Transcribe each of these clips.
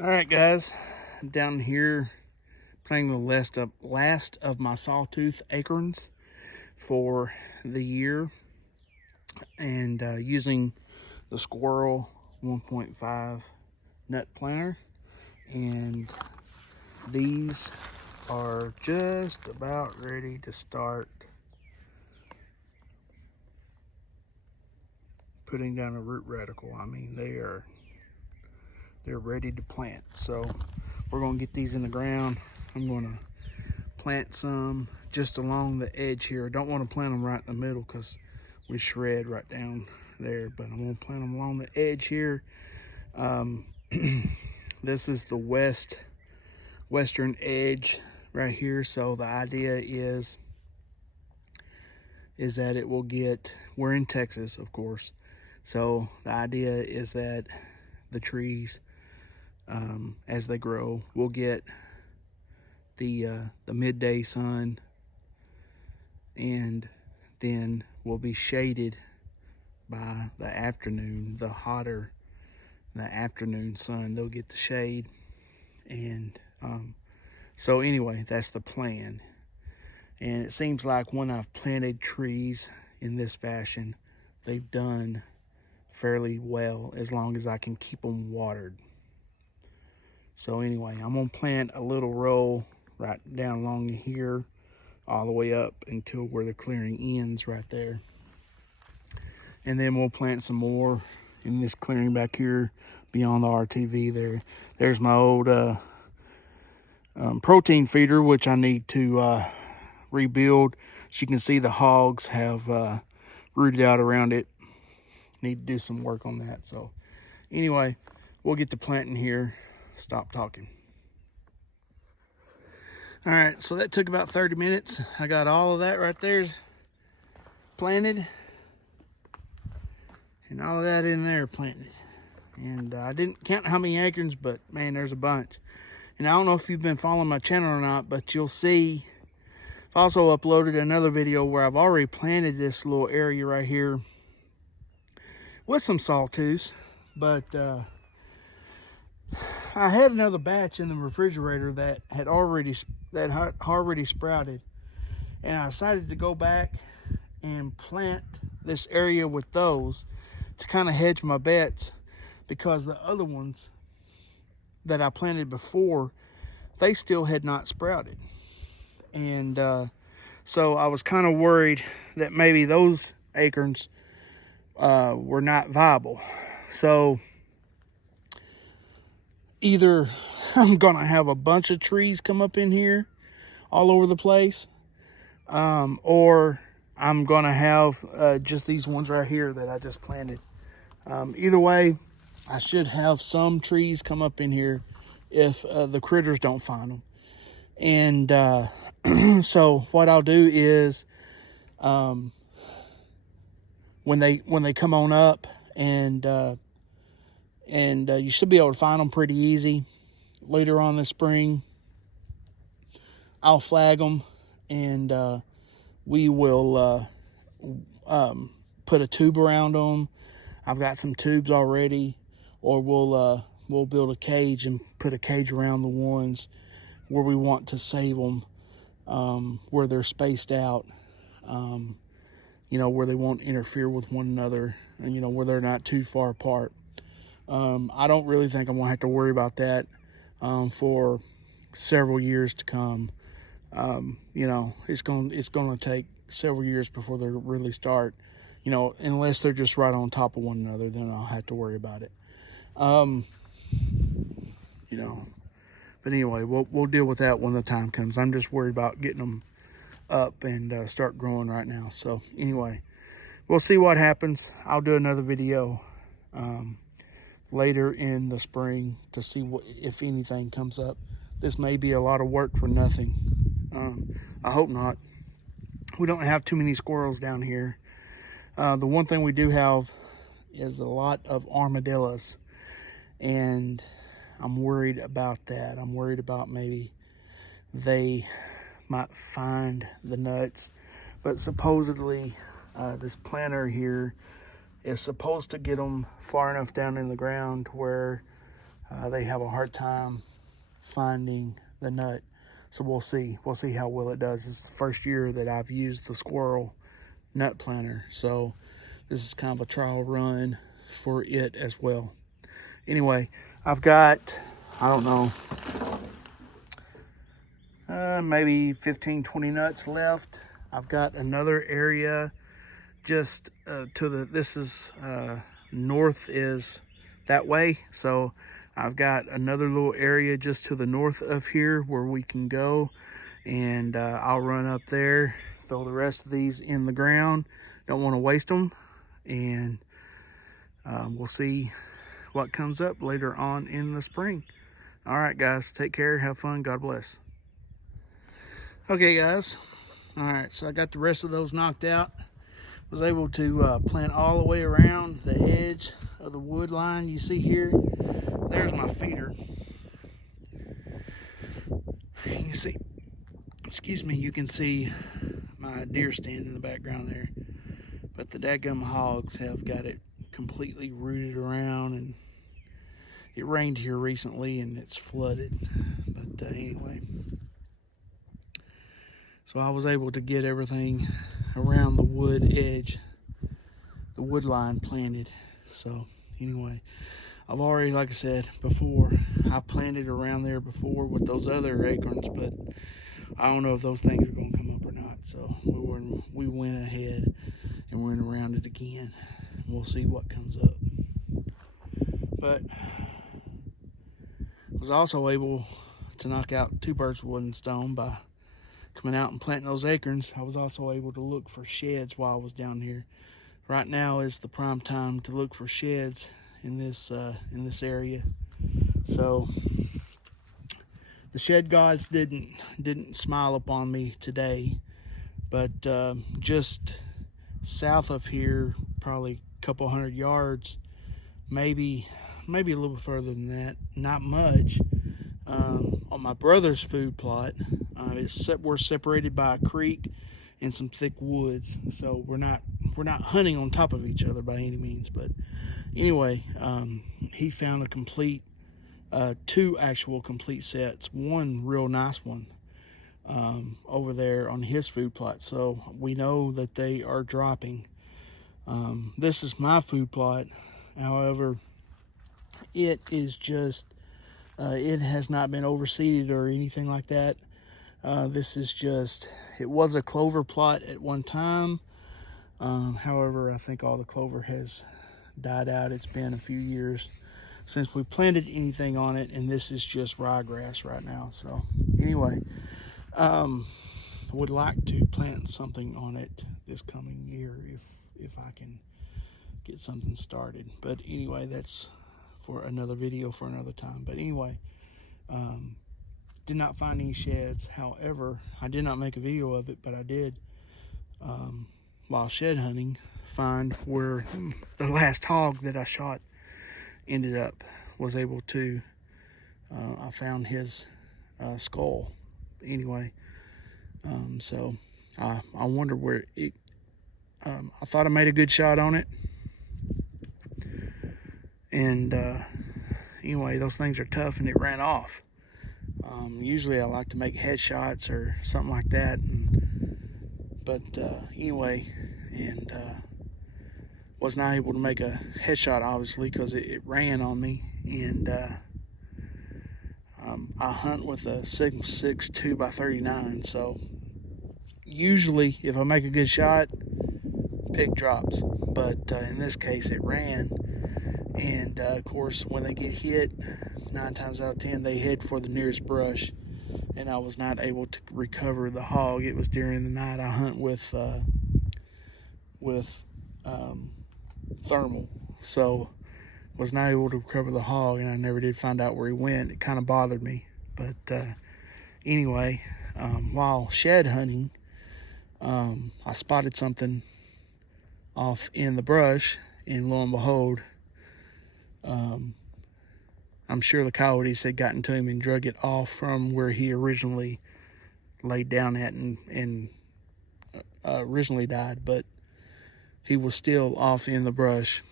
All right, guys, down here planting the last of my Sawtooth acorns for the year, and using the Squirrel 1.5 nut planter. And these are just about ready to start putting down a root radical. I mean, they're ready to plant. So we're gonna get these in the ground. I'm gonna plant some just along the edge here. I don't want to plant them right in the middle because we shred right down there, but I'm gonna plant them along the edge here. This is the western edge right here. So the idea is that it will get, we're in Texas, of course. So the idea is that the trees, as they grow, will get the midday sun, and then will be shaded by the afternoon, the afternoon sun. They'll get the shade. And so anyway, that's the plan. And it seems like when I've planted trees in this fashion, they've done fairly well as long as I can keep them watered. So anyway, I'm gonna plant a little row right down along here all the way up until where the clearing ends right there. And then we'll plant some more in this clearing back here beyond the RTV there. There's my old protein feeder, which I need to rebuild. As you can see, the hogs have rooted out around it. Need to do some work on that. So anyway, we'll get to planting here. Stop talking. All right, so that took about 30 minutes. I got all of that right there planted, and all of that in there planted. And I didn't count how many acorns, but man, there's a bunch. And I don't know if you've been following my channel or not, but you'll see I've also uploaded another video where I've already planted this little area right here with some sawtooths. But I had another batch in the refrigerator that had already sprouted, and I decided to go back and plant this area with those to kind of hedge my bets, because the other ones that I planted before, they still had not sprouted. And so I was kind of worried that maybe those acorns were not viable. So either I'm gonna have a bunch of trees come up in here all over the place, or I'm gonna have just these ones right here that I just planted. Either way, I should have some trees come up in here if the critters don't find them. And so what I'll do is, when they come on up, and you should be able to find them pretty easy later on this spring, I'll flag them, and we will put a tube around them. I've got some tubes already, or we'll build a cage and put a cage around the ones where we want to save them, where they're spaced out, where they won't interfere with one another, and where they're not too far apart. I don't really think I'm gonna have to worry about that for several years to come. It's gonna take several years before they really start, unless they're just right on top of one another. Then I'll have to worry about it. But anyway, we'll deal with that when the time comes. I'm just worried about getting them up and start growing right now. So anyway, we'll see what happens. I'll do another video later in the spring to see if anything comes up. This may be a lot of work for nothing. I hope not. We don't have too many squirrels down here. The one thing we do have is a lot of armadillos, and I'm worried about that. I'm worried about maybe they might find the nuts. But supposedly this planter here is supposed to get them far enough down in the ground to where they have a hard time finding the nut. So we'll see how well it does. This is the first year that I've used the Squirrel nut planter, so this is kind of a trial run for it as well. Anyway, I've got, I don't know, maybe 15-20 nuts left. I've got another area just to the, this is north is that way, so I've got another little area just to the north of here where we can go, and I'll run up there, throw the rest of these in the ground. Don't want to waste them, and we'll see what comes up later on in the spring. All right, guys, take care, have fun, God bless. Okay, guys, all right, so I got the rest of those knocked out. Was able to plant all the way around the edge of the wood line you see here. There's my feeder. You can see, excuse me, you can see my deer stand in the background there. But the dadgum hogs have got it completely rooted around, and it rained here recently and it's flooded. But anyway, so I was able to get everything around the wood edge, the wood line planted. So anyway, I've already, like I said before, I've planted around there before with those other acorns, but I don't know if those things are going to come up or not. So we went ahead and went around it again. We'll see what comes up. But I was also able to knock out 2 birds with one stone by coming out and planting those acorns. I was also able to look for sheds while I was down here. Right now is the prime time to look for sheds in this area. So the shed gods didn't smile upon me today, but just south of here, probably a couple 100 yards, maybe a little bit further than that, not much, on my brother's food plot. We're separated by a creek and some thick woods, so we're not hunting on top of each other by any means. But anyway, he found a complete 2 actual complete sets, one real nice one over there on his food plot. So we know that they are dropping. This is my food plot, however, it is just it has not been overseeded or anything like that. This is just, it was a clover plot at one time. However, I think all the clover has died out. It's been a few years since we planted anything on it, and this is just ryegrass right now. So anyway, I would like to plant something on it this coming year if I can get something started. But anyway, that's for another video for another time. But anyway, did not find any sheds. However, I did not make a video of it, but I did, while shed hunting, find where the last hog that I shot ended up. Was able to, I found his skull. Anyway, so I wonder where it, I thought I made a good shot on it. And anyway, those things are tough, and it ran off. Usually I like to make headshots or something like that, but anyway, and was not able to make a headshot, obviously, because it ran on me. And I hunt with a Sigma 6 2x39, so usually if I make a good shot, pig drops. But in this case, it ran, and of course, when they get hit, 9 times out of 10 they head for the nearest brush, and I was not able to recover the hog. It was during the night. I hunt with thermal, so was not able to recover the hog, and I never did find out where he went. It kind of bothered me. But anyway, while shed hunting, I spotted something off in the brush, and lo and behold, I'm sure the coyotes had gotten to him and drug it off from where he originally laid down at and originally died, but he was still off in the brush.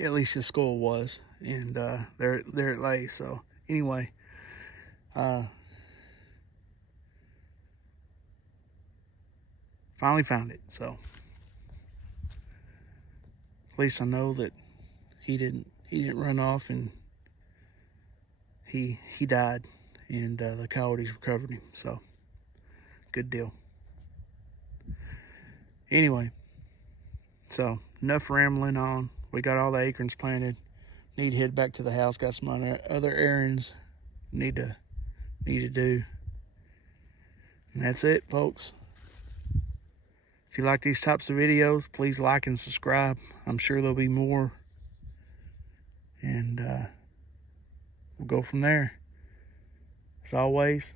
At least his skull was. and there it lay. So anyway, finally found it. So at least I know that he didn't run off and he died, and the coyotes recovered him. So good deal. Anyway, so enough rambling on. We got all the acorns planted. Need to head back to the house. Got some other errands need to do. And that's it, folks. If you like these types of videos, please like and subscribe. I'm sure there'll be more. And we'll go from there. As always,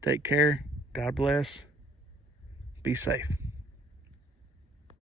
take care. God bless. Be safe.